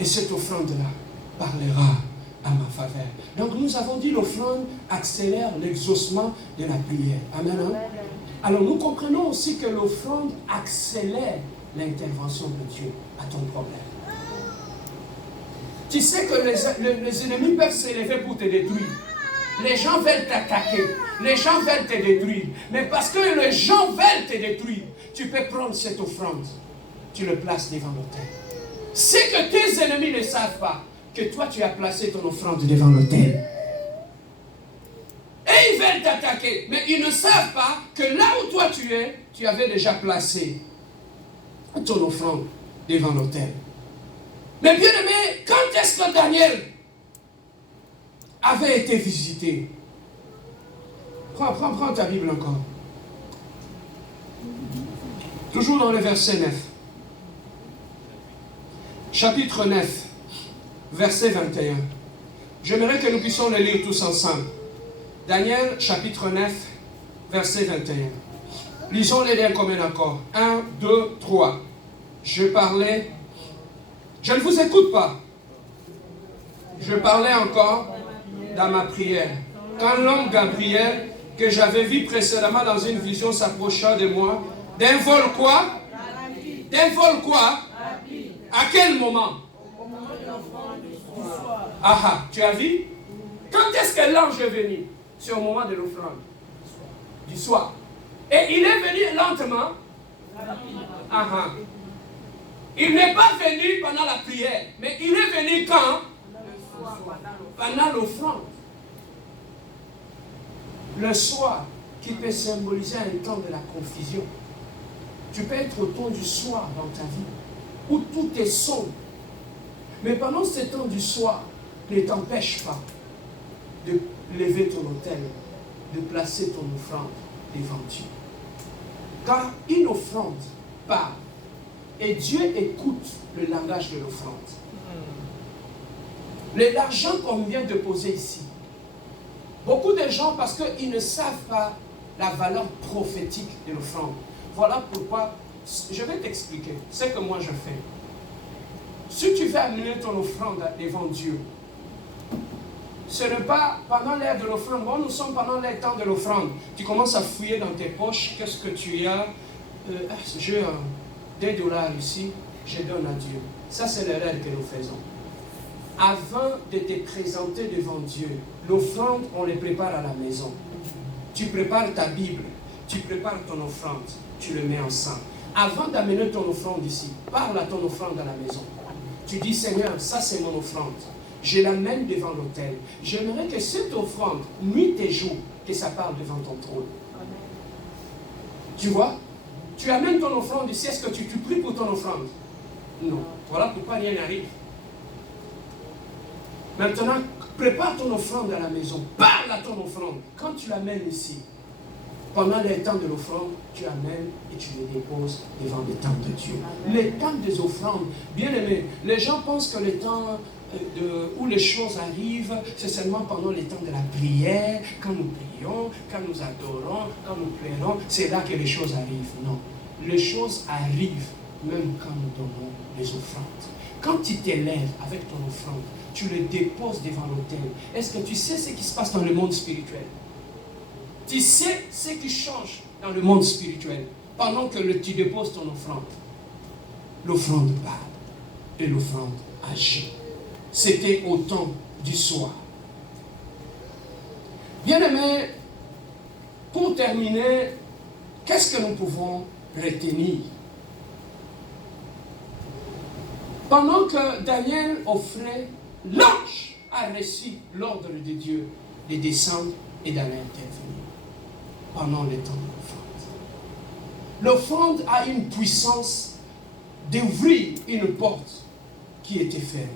Et cette offrande-là parlera à ma faveur. Donc nous avons dit l'offrande accélère l'exaucement de la prière. Amen. Hein? Alors nous comprenons aussi que l'offrande accélère l'intervention de Dieu à ton problème. Tu sais que les ennemis peuvent s'élever pour te détruire. Les gens veulent t'attaquer. Les gens veulent te détruire. Mais parce que les gens veulent te détruire, tu peux prendre cette offrande. Tu le places devant l'autel. C'est que tes ennemis ne savent pas que toi tu as placé ton offrande devant l'autel. Et ils veulent t'attaquer. Mais ils ne savent pas que là où toi tu es, tu avais déjà placé ton offrande devant l'autel. Mais bien aimé, quand est-ce que Daniel avait été visité? Prends ta Bible encore. Toujours dans le verset 9. Chapitre 9, verset 21. J'aimerais que nous puissions le lire tous ensemble. Daniel, chapitre 9, verset 21. Lisons-les d'un commun accord. 1, 2, 3. Je parlais. Je ne vous écoute pas. Je parlais encore dans ma prière. Quand l'homme Gabriel, que j'avais vu précédemment dans une vision, s'approcha de moi, d'un vol quoi? D'un vol quoi? À quel moment? Ah, tu as vu? Quand est-ce que l'ange est venu? C'est au moment de l'offrande. Du soir. Et il est venu lentement. Il n'est pas venu pendant la prière, mais il est venu quand? Pendant l'offrande. Le soir, qui peut symboliser un temps de la confusion. Tu peux être au temps du soir dans ta vie, où tout est sombre. Mais pendant ce temps du soir, ne t'empêche pas de lever ton autel, de placer ton offrande devant Dieu. Car une offrande parle. Et Dieu écoute le langage de l'offrande. L'argent qu'on vient de poser ici. Beaucoup de gens, parce qu'ils ne savent pas la valeur prophétique de l'offrande. Voilà pourquoi, je vais t'expliquer ce que moi je fais. Si tu veux amener ton offrande devant Dieu, ce n'est pas pendant l'heure de l'offrande. Bon, nous sommes pendant le temps de l'offrande. Tu commences à fouiller dans tes poches. Qu'est-ce que tu as? J'ai $2 ici, je donne à Dieu. Ça, c'est l'erreur que nous faisons. Avant de te présenter devant Dieu, l'offrande, on les prépare à la maison. Tu prépares ta Bible, tu prépares ton offrande, tu le mets ensemble. Avant d'amener ton offrande ici, parle à ton offrande à la maison. Tu dis, Seigneur, ça c'est mon offrande. Je l'amène devant l'autel. J'aimerais que cette offrande, nuit et jour, que ça parle devant ton trône. Tu vois? Tu amènes ton offrande ici, est-ce que tu pries pour ton offrande? Non. Voilà pourquoi rien n'arrive. Maintenant, prépare ton offrande à la maison. Parle à ton offrande. Quand tu l'amènes ici, pendant les temps de l'offrande, tu amènes et tu les déposes devant le temps de Dieu. Les temps des offrandes, bien aimés, les gens pensent que le temps où les choses arrivent, c'est seulement pendant les temps de la prière, quand nous prions, quand nous adorons, quand nous pleurons, c'est là que les choses arrivent. Non, les choses arrivent même quand nous donnons les offrandes. Quand tu t'élèves avec ton offrande, tu le déposes devant l'autel. Est-ce que tu sais ce qui se passe dans le monde spirituel? Tu sais ce qui change dans le monde spirituel pendant que tu déposes ton offrande. L'offrande parle et l'offrande agit. C'était au temps du soir. Bien-aimés, pour terminer, qu'est-ce que nous pouvons retenir? Pendant que Daniel offrait, l'ange a reçu l'ordre de Dieu de descendre et d'aller intervenir pendant le temps de l'offrande. L'offrande a une puissance d'ouvrir une porte qui était fermée.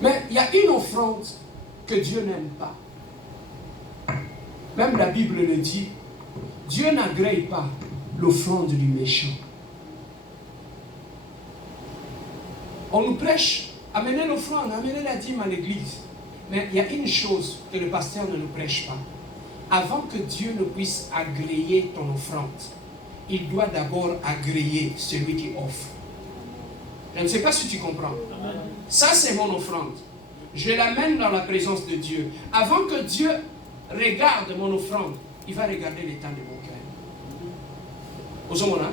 Mais il y a une offrande que Dieu n'aime pas. Même la Bible le dit, Dieu n'agrée pas l'offrande du méchant. On nous prêche, amenez l'offrande, amenez la dîme à l'église. Mais il y a une chose que le pasteur ne nous prêche pas. Avant que Dieu ne puisse agréer ton offrande, il doit d'abord agréer celui qui offre. Je ne sais pas si tu comprends. Ça, c'est mon offrande. Je l'amène dans la présence de Dieu. Avant que Dieu regarde mon offrande, il va regarder l'état de mon cœur. Au moment-là.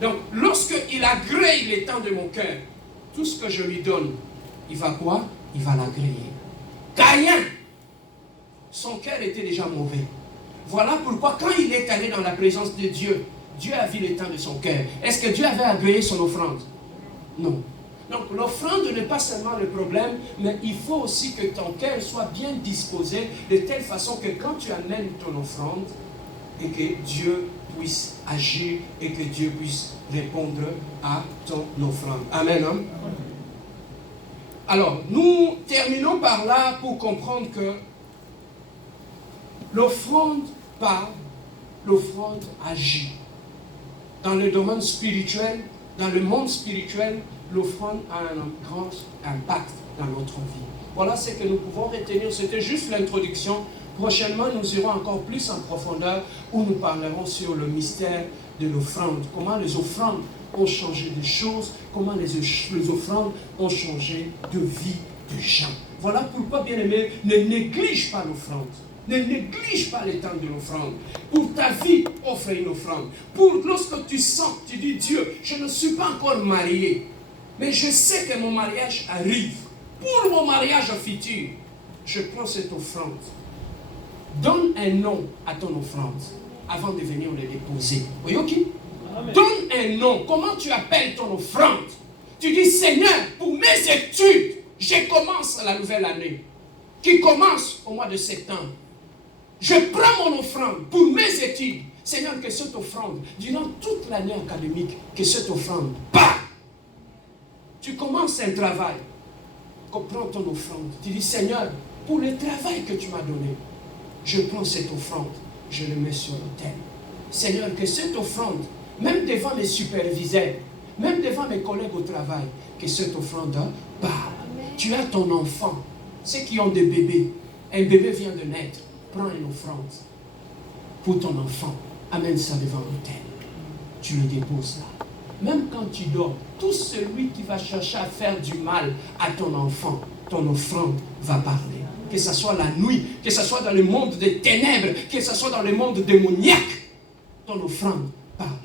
Donc, lorsqu'il agrée l'état de mon cœur, tout ce que je lui donne, il va quoi? Il va l'agréer. Caïn, son cœur était déjà mauvais. Voilà pourquoi quand il est allé dans la présence de Dieu, Dieu a vu l'état de son cœur. Est-ce que Dieu avait agréé son offrande? Non. Donc l'offrande n'est pas seulement le problème, mais il faut aussi que ton cœur soit bien disposé de telle façon que quand tu amènes ton offrande, et que Dieu puisse agir et que Dieu puisse répondre à ton offrande. Amen. Hein? Alors, nous terminons par là pour comprendre que l'offrande parle, l'offrande agit. Dans le domaine spirituel, dans le monde spirituel, l'offrande a un grand impact dans notre vie. Voilà ce que nous pouvons retenir. C'était juste l'introduction. Prochainement, nous irons encore plus en profondeur où nous parlerons sur le mystère de l'offrande. Comment les offrandes ont changé des choses, comment les offrandes ont changé de vie de gens. Voilà pourquoi, bien-aimé, ne néglige pas l'offrande. Ne néglige pas les temps de l'offrande. Pour ta vie, offre une offrande. Pour lorsque tu sens, tu dis, Dieu, je ne suis pas encore marié, mais je sais que mon mariage arrive. Pour mon mariage futur, je prends cette offrande. Donne un nom à ton offrande avant de venir le déposer. Oui, ok? Amen. Donne un nom. Comment tu appelles ton offrande? Tu dis, Seigneur, pour mes études, je commence la nouvelle année, qui commence au mois de septembre. Je prends mon offrande pour mes études. Seigneur, que cette offrande, durant toute l'année académique, que cette offrande, bah! Tu commences un travail. Prends ton offrande. Tu dis, Seigneur, pour le travail que tu m'as donné, je prends cette offrande, je le mets sur l'autel. Seigneur, que cette offrande, même devant mes superviseurs, même devant mes collègues au travail, que cette offrande parle. Tu as ton enfant, ceux qui ont des bébés, un bébé vient de naître, prends une offrande pour ton enfant, amène ça devant l'autel. Tu le déposes là. Même quand tu dors, tout celui qui va chercher à faire du mal à ton enfant, ton offrande va parler. Que ce soit la nuit, que ce soit dans le monde des ténèbres, que ce soit dans le monde démoniaque, ton offrande parlera.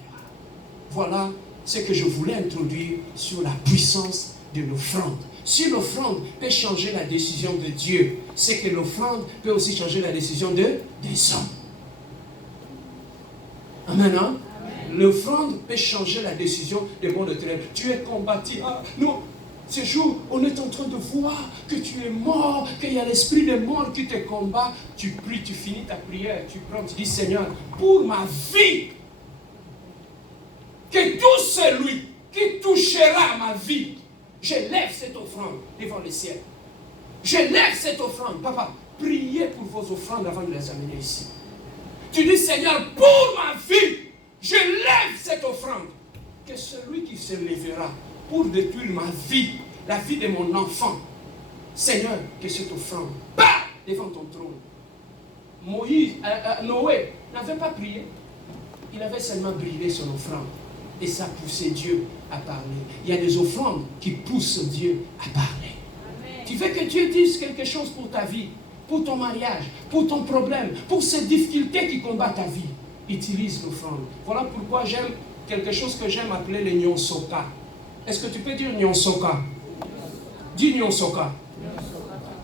Voilà ce que je voulais introduire sur la puissance de l'offrande. Si l'offrande peut changer la décision de Dieu, c'est que l'offrande peut aussi changer la décision des hommes. Amen. Hein? L'offrande peut changer la décision des mondes de ténèbres. Tu es combattu. Ah, non. Ce jour, on est en train de voir que tu es mort, qu'il y a l'esprit de mort qui te combat. Tu pries, tu finis ta prière, tu prends, tu dis, Seigneur, pour ma vie, que tout celui qui touchera ma vie, je lève cette offrande devant le ciel. Je lève cette offrande. Papa, priez pour vos offrandes avant de les amener ici. Tu dis, Seigneur, pour ma vie, je lève cette offrande. Que celui qui se lèvera pour détruire ma vie, la vie de mon enfant, Seigneur, que cette offrande, bah, devant ton trône. Noé n'avait pas prié, il avait seulement brûlé son offrande. Et ça poussait Dieu à parler. Il y a des offrandes qui poussent Dieu à parler. Amen. Tu veux que Dieu dise quelque chose pour ta vie, pour ton mariage, pour ton problème, pour ces difficultés qui combattent ta vie. Utilise l'offrande. Voilà pourquoi j'aime quelque chose que j'aime appeler le nyonsoka. Est-ce que tu peux dire nyonsoka? Dis nyonsoka.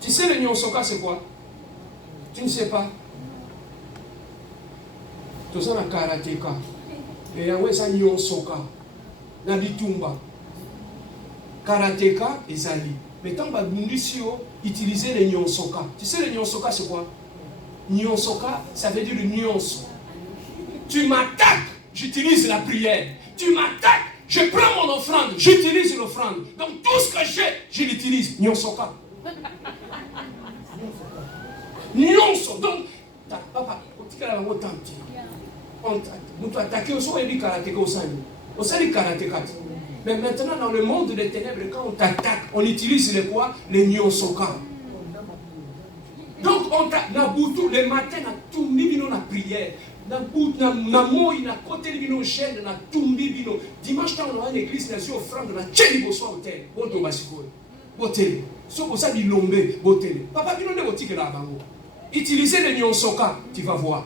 Tu sais le nyonsoka c'est quoi? Tu ne sais pas? Tu sais la karateka. Et yawé ça nyonsoka. Na bitumba. Karateka et zali. Mais tant que utiliser le nyonsoka. Tu sais le nyonsoka c'est quoi? Nyonsoka, ça veut dire nuance. Tu m'attaques, j'utilise la prière. Tu m'attaques, je prends mon offrande, j'utilise l'offrande. Donc tout ce que j'ai, je l'utilise. Nyonsoka. Nyonso. Donc, papa, on t'a attaqué au son et karatéka au sein. Au sein du karatéka. Mais maintenant, dans le monde des ténèbres, quand on t'attaque, on utilise les quoi? Les nyonsoka. Donc, on t'a Nabutu, le matin, on a tout mis dans la prière. na moi na côté bino chaîne na tumbi bino dimanche quand on a l'église na sur offrande na tcheli boso hôtel boto basiko botel so bosa bilombe botel papa bino ne botike la bango utiliser les nyonsoka tu vas voir